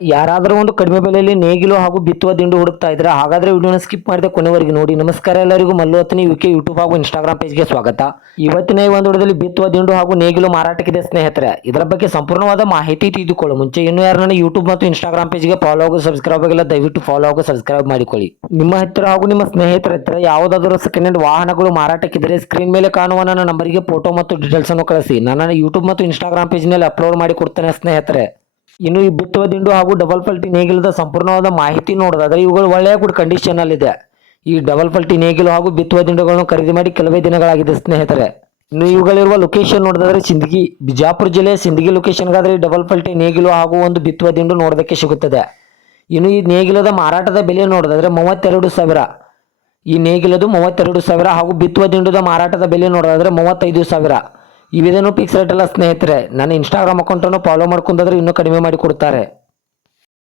ಯಾರಾದರೂ ಒಂದು ಕಡಿಮೆ ಬೆಲೆಯಲ್ಲಿ ನೇಗಿಲು ಹಾಗೂ ಬಿತ್ತುವ ದಿಂಡು ಹುಡುಕ್ತಾ ಇದ್ರೆ ಹಾಗಾದ್ರೆ ವಿಡಿಯೋನ ಸ್ಕಿಪ್ ಮಾಡಿದ ಕೊನೆವರೆಗೆ ನೋಡಿ. ನಮಸ್ಕಾರ ಎಲ್ಲರಿಗೂ, ಮಲ್ಲು ಹತ್ತನಿ ಯುಕೆ ಯೂಟ್ಯೂಬ್ ಹಾಗೂ ಇನ್ಸ್ಟಾಗ್ರಾಮ್ ಪೇಜ್ಗೆ ಸ್ವಾಗತ. ಇವತ್ತಿನ ಈ ಒಂದು ವಿಡಿಯೋದಲ್ಲಿ ಬಿತ್ತುವ ದಿಂಡು ಹಾಗೂ ನೇಗಿಲು ಮಾರಾಟಕ್ಕಿದೆ ಸ್ನೇಹಿತರೆ. ಇದರ ಬಗ್ಗೆ ಸಂಪೂರ್ಣವಾದ ಮಾಹಿತಿ ತಿಳಿದುಕೊಳ್ಳೋ ಮುಂಚೆ ಇನ್ನೂ ಯಾರು ನನ್ನ ಯೂಟ್ಯೂಬ್ ಮತ್ತು ಇನ್ಸ್ಟಾಗ್ರಾಮ್ ಪೇಜ್ಗೆ ಫಾಲೋ ಹಾಗೂ ಸಬ್ಸ್ಕ್ರೈಬ್ ಆಗಿಲ್ಲ ದಯವಿಟ್ಟು ಫಾಲೋ ಹಾಗೂ ಸಬ್ಸ್ಕ್ರೈಬ್ ಮಾಡಿಕೊಳ್ಳಿ. ನಿಮ್ಮ ಹತ್ತಿರ ಹಾಗೂ ನಿಮ್ಮ ಸ್ನೇಹಿತರ ಹತ್ತಿರ ಯಾವುದಾದರೂ ಸೆಕೆಂಡ್ ಹ್ಯಾಂಡ್ ವಾಹನಗಳು ಮಾರಾಟಕ್ಕಿದ್ರೆ ಸ್ಕ್ರೀನ್ ಮೇಲೆ ಕಾಣುವ ನನ್ನ ನಂಬರಿಗೆ ಫೋಟೋ ಮತ್ತು ಡೀಟೇಲ್ಸ್ ಅನ್ನು ಕಳಿಸಿ. ನನ್ನ ಯೂಟ್ಯೂಬ್ ಮತ್ತು ಇನ್ಸ್ಟಾಗ್ರಾಮ್ ಪೇಜ್ನಲ್ಲಿ ಅಪ್ಲೋಡ್ ಮಾಡಿ ಕೊಡ್ತೇನೆ ಸ್ನೇಹಿತರೆ. ಇನ್ನು ಈ ಬಿತ್ತುವ ದಿಂಡು ಹಾಗೂ ಡಬಲ್ ಪಲ್ಟಿ ನೇಗಿಲದ ಸಂಪೂರ್ಣವಾದ ಮಾಹಿತಿ ನೋಡೋದಾದ್ರೆ ಇವುಗಳು ಒಳ್ಳೆಯ ಗುಡ್ ಕಂಡೀಷನ್ ಅಲ್ಲಿ ಇದೆ. ಈ ಡಬಲ್ ಪಲ್ಟಿ ನೇಗಿಲು ಹಾಗೂ ಬಿತ್ತುವ ದಿಂಡುಗಳನ್ನು ಖರೀದಿ ಮಾಡಿ ಕೆಲವೇ ದಿನಗಳಾಗಿದೆ ಸ್ನೇಹಿತರೆ. ಇನ್ನು ಇವುಗಳಿರುವ ಲೊಕೇಶನ್ ನೋಡೋದಾದ್ರೆ ಸಿಂದಗಿ, ಬಿಜಾಪುರ ಜಿಲ್ಲೆಯ ಸಿಂದಗಿ ಲೊಕೇಶನ್ಗಾದ್ರೆ ಈ ಡಬಲ್ ಪಲ್ಟಿ ನೇಗಿಲು ಹಾಗೂ ಒಂದು ಬಿತ್ತುವ ದಿಂಡು ನೋಡೋದಕ್ಕೆ ಸಿಗುತ್ತದೆ. ಇನ್ನು ಈ ನೇಗಿಲದ ಮಾರಾಟದ ಬೆಲೆ ನೋಡೋದಾದ್ರೆ 32,000. ಈ ನೇಗಿಲದು 32,000 ಹಾಗೂ ಬಿತ್ತುವ ದಿಂಡುದ ಮಾರಾಟದ ಬೆಲೆ ನೋಡೋದಾದ್ರೆ 35,000. ಇವಿದೇನು ಫಿಕ್ಸ್ ರೇಟ್ ಅಲ್ಲ ಸ್ನೇಹಿತರೆ. ನನ್ನ ಇನ್ಸ್ಟಾಗ್ರಾಮ್ ಅಕೌಂಟನ್ನು ಫಾಲೋ ಮಾಡ್ಕೊಂಡ್ರೆ ಇನ್ನೂ ಕಡಿಮೆ ಮಾಡಿ ಕೊಡ್ತಾರೆ.